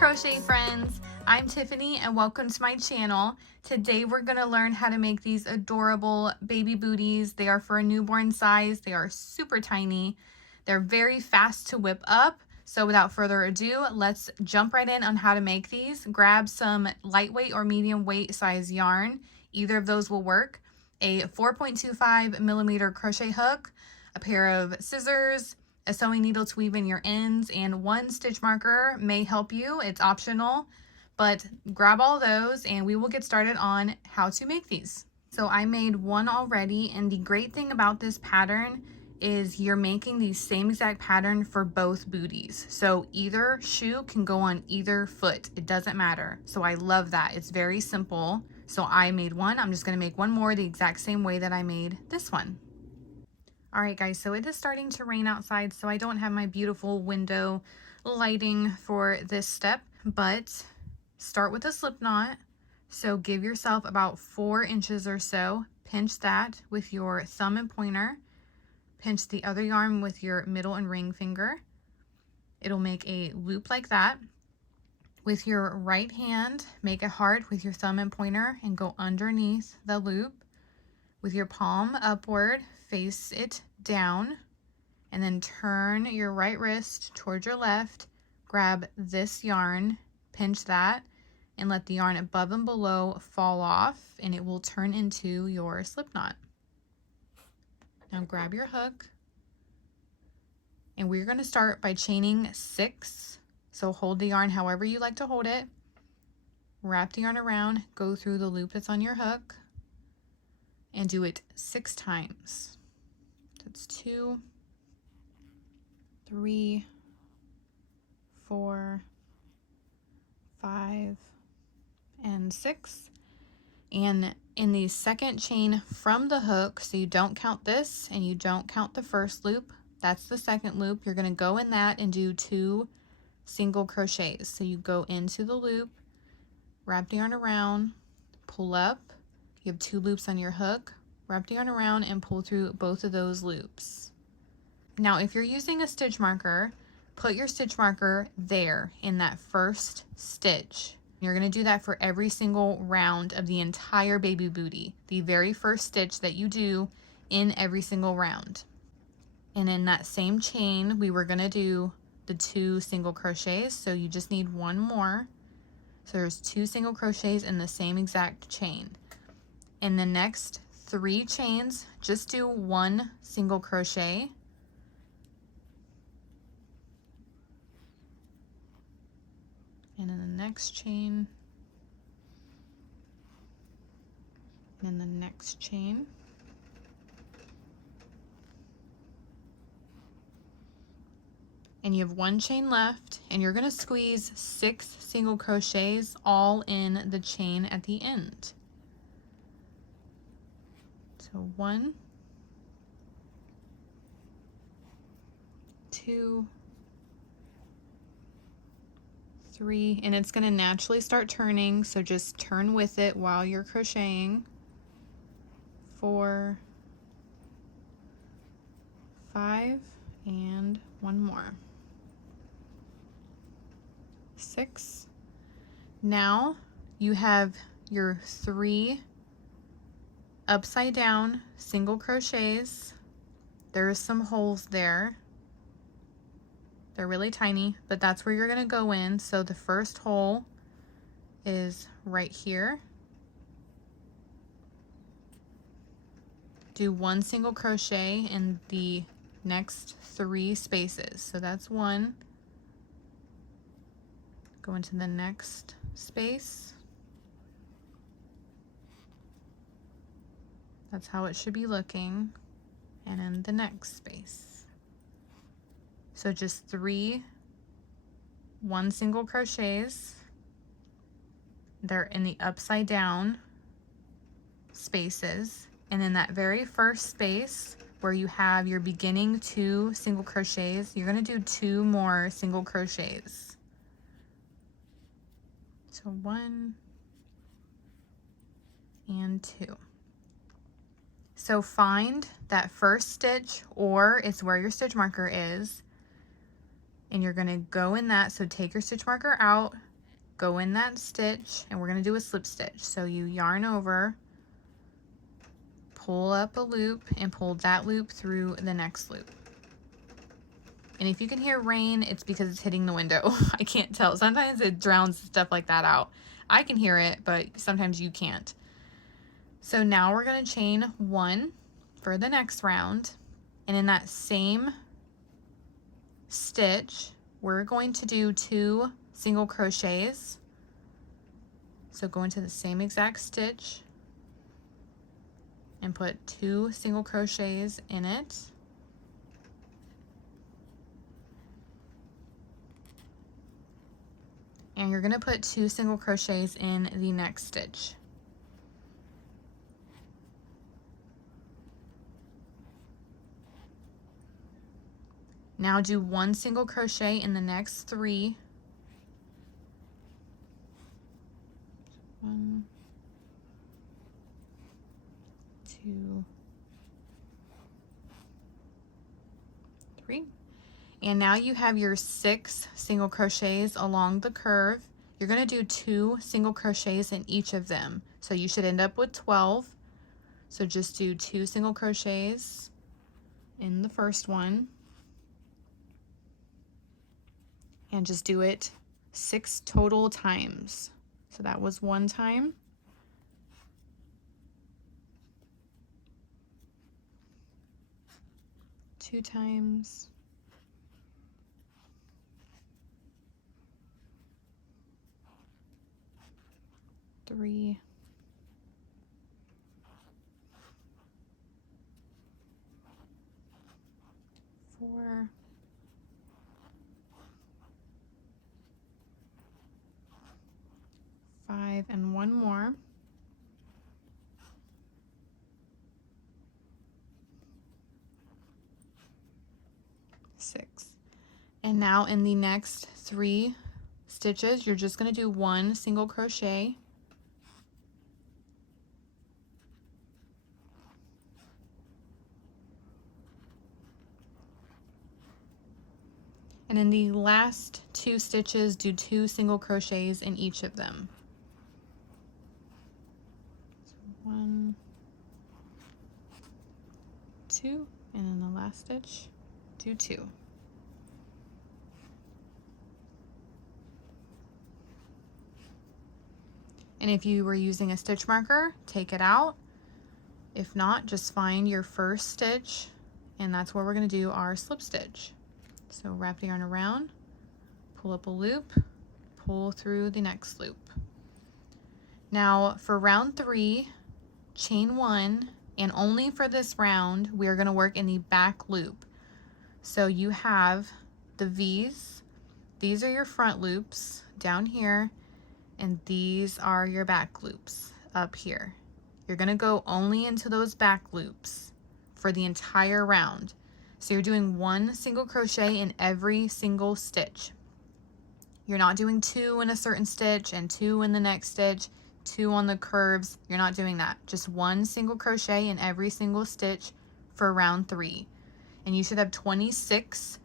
crochet friends, I'm Tiffany and welcome to my channel. Today we're going to learn how to make these adorable baby booties. They are for a newborn size. They are super tiny. They're very fast to whip up. So without further ado, let's jump right in on how to make these. Grab some lightweight or medium weight size yarn. Either of those will work. A 4.25 millimeter crochet hook, a pair of scissors, a sewing needle to weave in your ends, and one stitch marker may help you. It's optional, but grab all those and we will get started on how to make these. So I made one already, and the great thing about this pattern is you're making the same exact pattern for both booties. So either shoe can go on either foot. It doesn't matter. So I love that. It's very simple. So I made one. I'm just going to make one more the exact same way that I made this one. All right, guys, so it is starting to rain outside, so I don't have my beautiful window lighting for this step, but start with a slip knot. So give yourself about 4 inches or so. Pinch that with your thumb and pointer. Pinch the other yarn with your middle and ring finger. It'll make a loop like that. With your right hand, make a heart with your thumb and pointer and go underneath the loop. With your palm upward, face it down, and then turn your right wrist towards your left. Grab this yarn, pinch that, and let the yarn above and below fall off, and it will turn into your slip knot. Now grab your hook, and we're going to start by chaining 6. So hold the yarn however you like to hold it. Wrap the yarn around, go through the loop that's on your hook, and do it 6 times. That's 2, 3, 4, 5, and 6. And in the second chain from the hook, so you don't count this and you don't count the first loop, that's the second loop. You're going to go in that and do 2 single crochets. So you go into the loop, wrap the yarn around, pull up. You have 2 loops on your hook, wrap the yarn around and pull through both of those loops. Now, if you're using a stitch marker, put your stitch marker there in that first stitch. You're going to do that for every single round of the entire baby booty, the very first stitch that you do in every single round. And in that same chain, we were going to do the 2 single crochets, so you just need one more. So there's 2 single crochets in the same exact chain. In the next 3 chains, just do 1 single crochet. And in the next chain, and in the next chain. And you have 1 chain left, and you're going to squeeze 6 single crochets all in the chain at the end. So 1, 2, 3, and it's going to naturally start turning, so just turn with it while you're crocheting. 4, 5, and 1 more. 6. Now you have your 3 upside down single crochets. There's some holes there. They're really tiny, but that's where you're going to go in. So the first hole is right here. Do 1 single crochet in the next 3 spaces. So that's 1. Go into the next space. That's how it should be looking. And in the next space. So just 3 1 single crochets. They're in the upside down spaces. And in that very first space where you have your beginning 2 single crochets, you're going to do 2 more single crochets. So 1 and 2. So find that first stitch, or it's where your stitch marker is, and you're going to go in that. So take your stitch marker out, go in that stitch, and we're going to do a slip stitch. So you yarn over, pull up a loop, and pull that loop through the next loop. And if you can hear rain, it's because it's hitting the window. I can't tell. Sometimes it drowns stuff like that out. I can hear it, but sometimes you can't. So now we're going to chain 1 for the next round. And in that same stitch, we're going to do 2 single crochets. So go into the same exact stitch and put 2 single crochets in it. And you're going to put 2 single crochets in the next stitch. Now do 1 single crochet in the next 3. 1, 2, 3. And now you have your 6 single crochets along the curve. You're going to do 2 single crochets in each of them. So you should end up with 12. So just do 2 single crochets in the first one. And just do it 6 total times. So that was 1 time. 2 times. 3. 4. 5, and 1 more. 6. And now in the next 3 stitches, you're just going to do 1 single crochet. And in the last 2 stitches, do 2 single crochets in each of them. So 1, 2, and in the last stitch, do 2. And if you were using a stitch marker, take it out. If not, just find your first stitch, and that's where we're going to do our slip stitch. So wrap the yarn around, pull up a loop, pull through the next loop. Now for round 3, chain 1, and only for this round, we are going to work in the back loop. So you have the V's, these are your front loops down here, and these are your back loops up here. You're going to go only into those back loops for the entire round. So you're doing 1 single crochet in every single stitch. You're not doing 2 in a certain stitch and 2 in the next stitch, 2 on the curves. You're not doing that. Just 1 single crochet in every single stitch for round 3. And you should have 26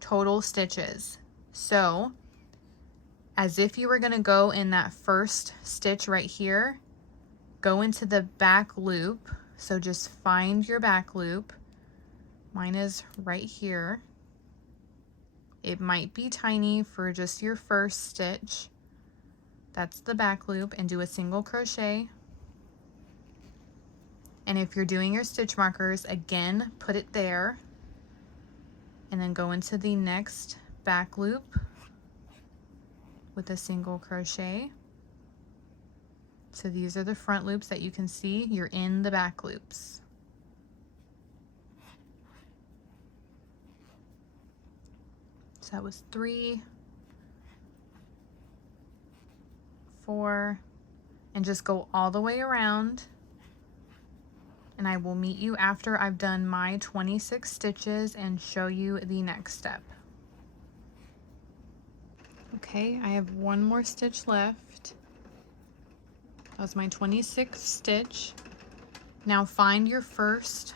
total stitches. So as if you were going to go in that first stitch right here, go into the back loop. So just find your back loop. Mine is right here. It might be tiny for just your first stitch. That's the back loop, and do a single crochet. And if you're doing your stitch markers, again, put it there. And then go into the next back loop with a single crochet. So these are the front loops that you can see. You're in the back loops. So that was 3, 4, and just go all the way around. And I will meet you after I've done my 26 stitches and show you the next step. Okay, I have 1 more stitch left. That was my 26th stitch. Now find your first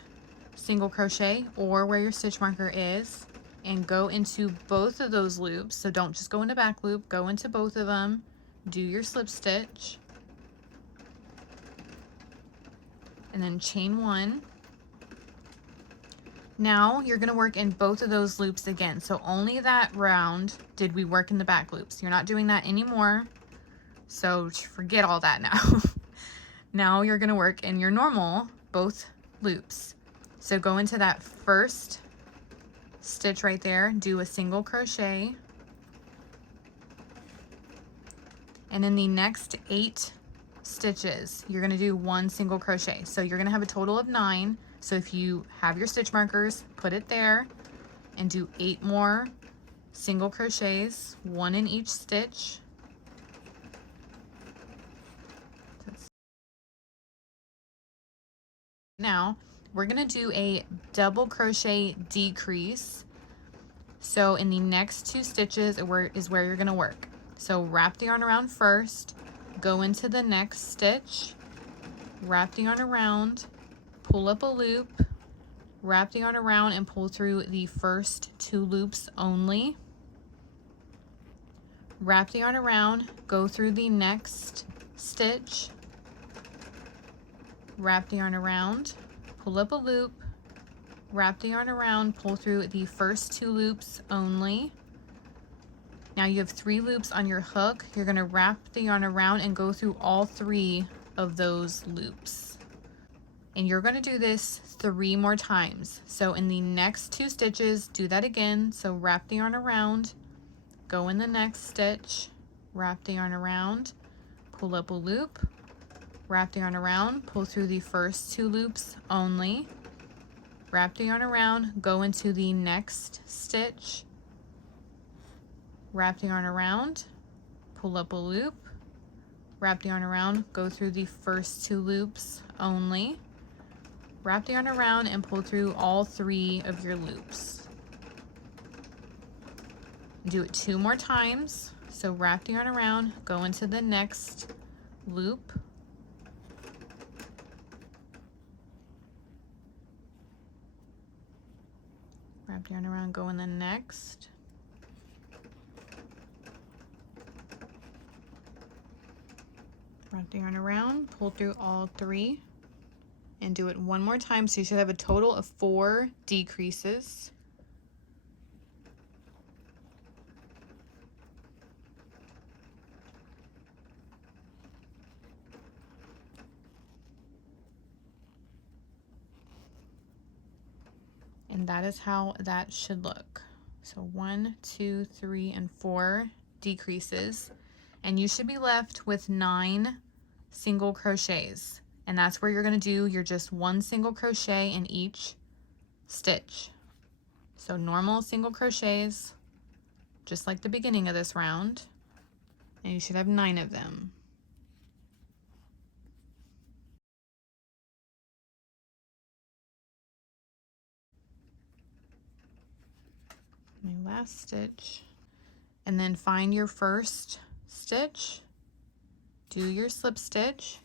single crochet or where your stitch marker is, and go into both of those loops. So don't just go into back loop, go into both of them, do your slip stitch, and then chain 1. Now you're going to work in both of those loops again. So only that round did we work in the back loops. You're not doing that anymore. So forget all that now. Now you're going to work in your normal both loops. So go into that first stitch right there, do a single crochet, and in the next 8 stitches you're going to do 1 single crochet. So you're going to have a total of 9. So if you have your stitch markers, put it there and do 8 more single crochets, 1 in each stitch. Now we're going to do a double crochet decrease. So in the next 2 stitches is where you're going to work. So wrap the yarn around first, go into the next stitch, wrap the yarn around, pull up a loop, wrap the yarn around and pull through the first 2 loops only. Wrap the yarn around, go through the next stitch, wrap the yarn around, pull up a loop, wrap the yarn around, pull through the first 2 loops only. Now you have 3 loops on your hook. You're going to wrap the yarn around and go through all 3 of those loops. And you're going to do this 3 more times. So in the next 2 stitches, do that again. So wrap the yarn around, go in the next stitch, wrap the yarn around, pull up a loop, wrap the yarn around, pull through the first 2 loops only, wrap the yarn around, go into the next stitch, wrap the yarn around, pull up a loop, wrap the yarn around, go through the first 2 loops only, wrap the yarn around and pull through all 3 of your loops. Do it 2 more times. So wrap the yarn around, go into the next loop, wrap the yarn around, go in the next, wrap the yarn around, pull through all 3, and do it 1 more time. So you should have a total of 4 decreases. And that is how that should look. So 1, 2, 3, and 4 decreases. And you should be left with 9 single crochets. And that's where you're going to do your just 1 single crochet in each stitch. So normal single crochets, just like the beginning of this round. And you should have 9 of them. My last stitch, and then find your first stitch, do your slip stitch,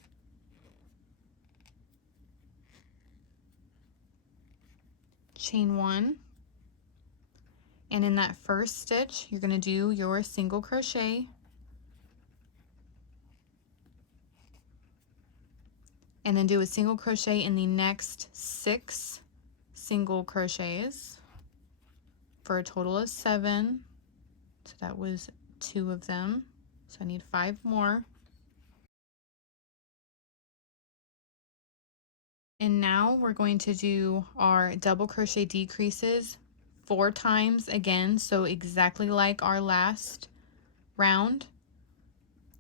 chain 1, and in that first stitch you're going to do your single crochet, and then do a single crochet in the next 6 single crochets for a total of 7. So that was 2 of them. So I need 5 more. And now we're going to do our double crochet decreases 4 times again. So exactly like our last round.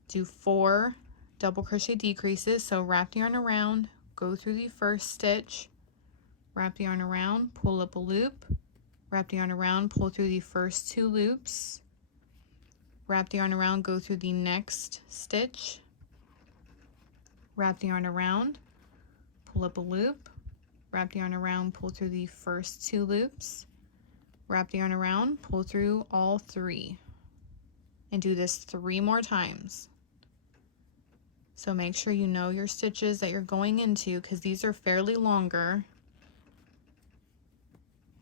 Do 4 double crochet decreases. So wrap the yarn around, go through the first stitch, wrap the yarn around, pull up a loop, wrap the yarn around, pull through the first 2 loops, wrap the yarn around, go through the next stitch, wrap the yarn around, pull up a loop, wrap the yarn around, pull through the first 2 loops, wrap the yarn around, pull through all 3, and do this 3 more times. So make sure you know your stitches that you're going into, because these are fairly longer.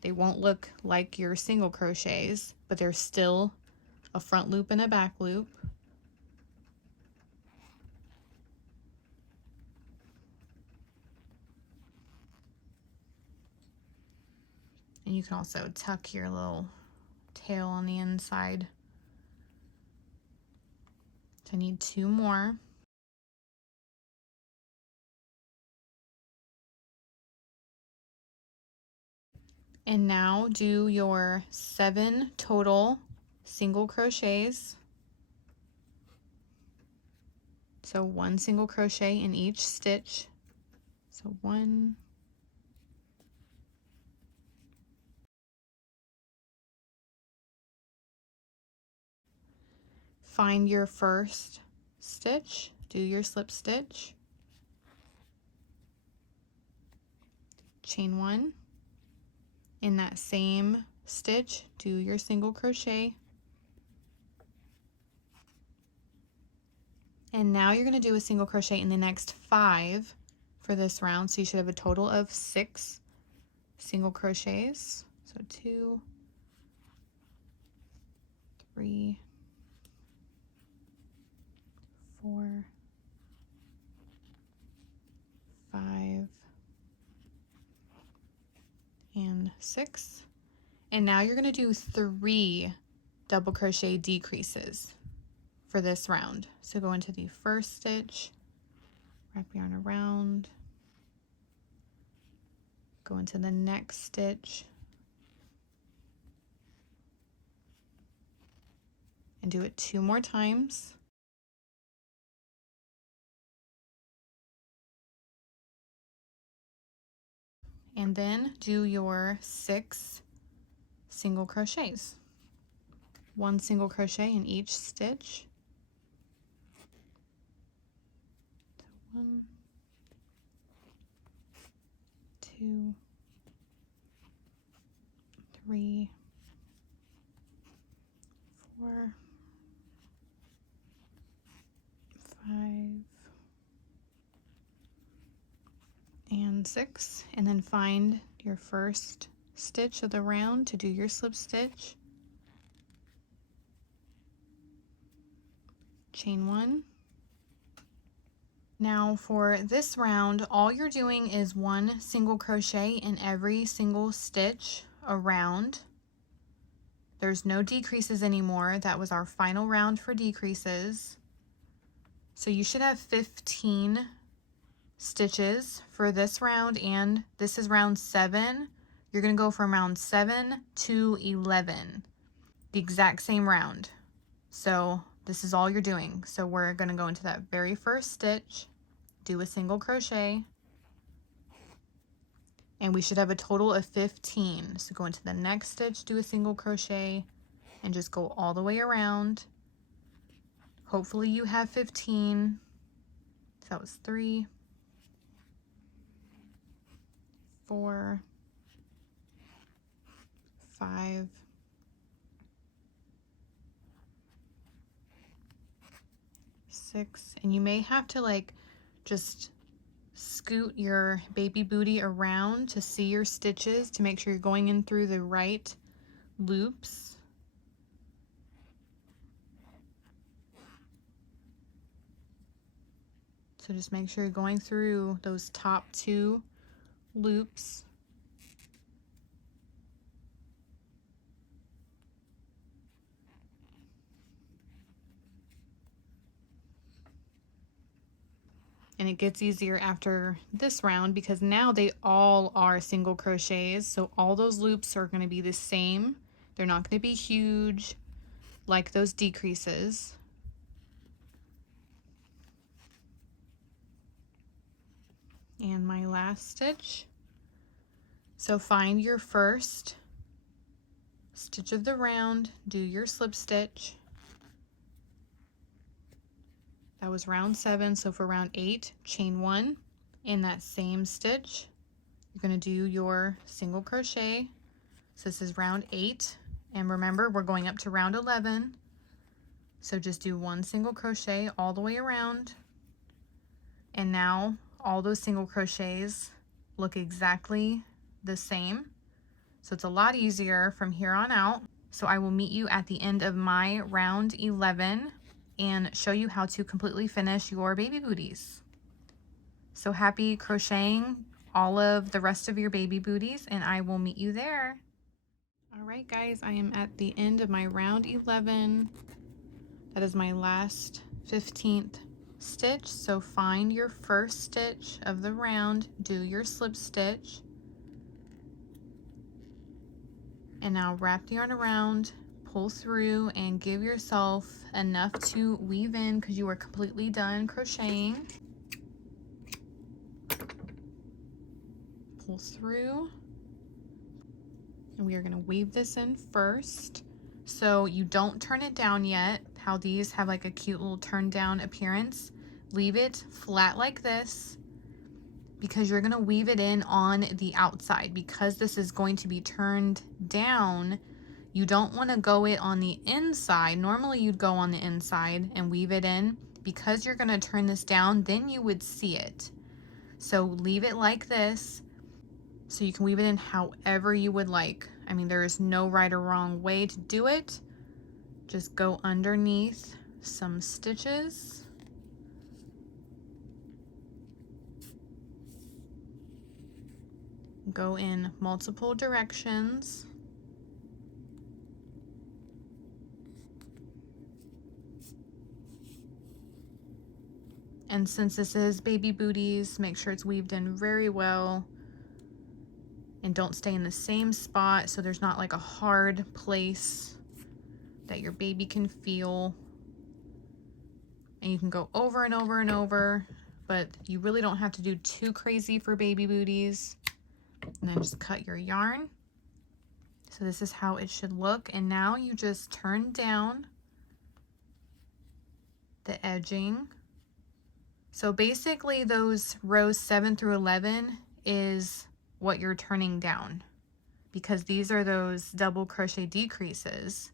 They won't look like your single crochets, but they're still a front loop and a back loop. And you can also tuck your little tail on the inside. So I need 2 more. And now do your 7 total single crochets. So 1 single crochet in each stitch. So 1, find your first stitch, do your slip stitch, chain 1, in that same stitch do your single crochet, and now you're going to do a single crochet in the next 5 for this round, so you should have a total of 6 single crochets. So 2, 3, 4, 5, and 6. And now you're going to do 3 double crochet decreases for this round. So go into the first stitch, wrap yarn around, go into the next stitch, and do it 2 more times. And then do your 6 single crochets. 1 single crochet in each stitch. So 1, 2, 3, 4, 5, and 6, and then find your first stitch of the round to do your slip stitch, chain 1. Now for this round, all you're doing is 1 single crochet in every single stitch around. There's no decreases anymore. That was our final round for decreases. So you should have 15 stitches for this round, and this is round 7. You're going to go from round 7 to 11, the exact same round. So this is all you're doing. So we're going to go into that very first stitch, do a single crochet, and we should have a total of 15. So go into the next stitch, do a single crochet, and just go all the way around. Hopefully you have 15. So that was 3, 4, 5, 6, and you may have to like just scoot your baby booty around to see your stitches to make sure you're going in through the right loops. So just make sure you're going through those top 2 loops. And it gets easier after this round because now they all are single crochets. So all those loops are going to be the same. They're not going to be huge like those decreases. And my last stitch. So find your first stitch of the round, do your slip stitch. That was round 7, so for round 8, chain 1 in that same stitch. You're going to do your single crochet. So this is round 8, and remember we're going up to round 11. So just do 1 single crochet all the way around. And now all those single crochets look exactly the same. So it's a lot easier from here on out. So I will meet you at the end of my round 11 and show you how to completely finish your baby booties. So happy crocheting all of the rest of your baby booties, and I will meet you there. All right, guys, I am at the end of my round 11. That is my last 15th stitch. So find your first stitch of the round, do your slip stitch, and now wrap the yarn around, pull through, and give yourself enough to weave in because you are completely done crocheting. Pull through, and we are going to weave this in first. So you don't turn it down yet. How these have like a cute little turn down appearance. Leave it flat like this because you're going to weave it in on the outside. Because this is going to be turned down, you don't want to go it on the inside. Normally you'd go on the inside and weave it in. Because you're going to turn this down, then you would see it. So leave it like this so you can weave it in however you would like. I mean, there is no right or wrong way to do it. Just go underneath some stitches. Go in multiple directions. And since this is baby booties, make sure it's weaved in very well. And don't stay in the same spot so there's not like a hard place that your baby can feel. And you can go over and over and over, but you really don't have to do too crazy for baby booties. And then just cut your yarn. So this is how it should look. And now you just turn down the edging. So basically those rows 7 through 11 is what you're turning down, because these are those double crochet decreases.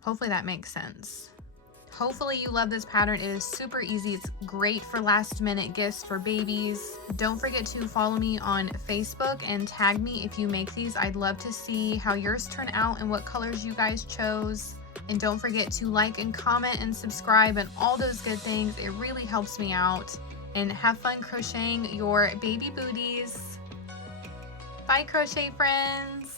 Hopefully that makes sense. Hopefully you love this pattern. It is super easy. It's great for last minute gifts for babies. Don't forget to follow me on Facebook and tag me if you make these. I'd love to see how yours turn out and what colors you guys chose. And don't forget to like and comment and subscribe and all those good things. It really helps me out. And have fun crocheting your baby booties. Bye, crochet friends.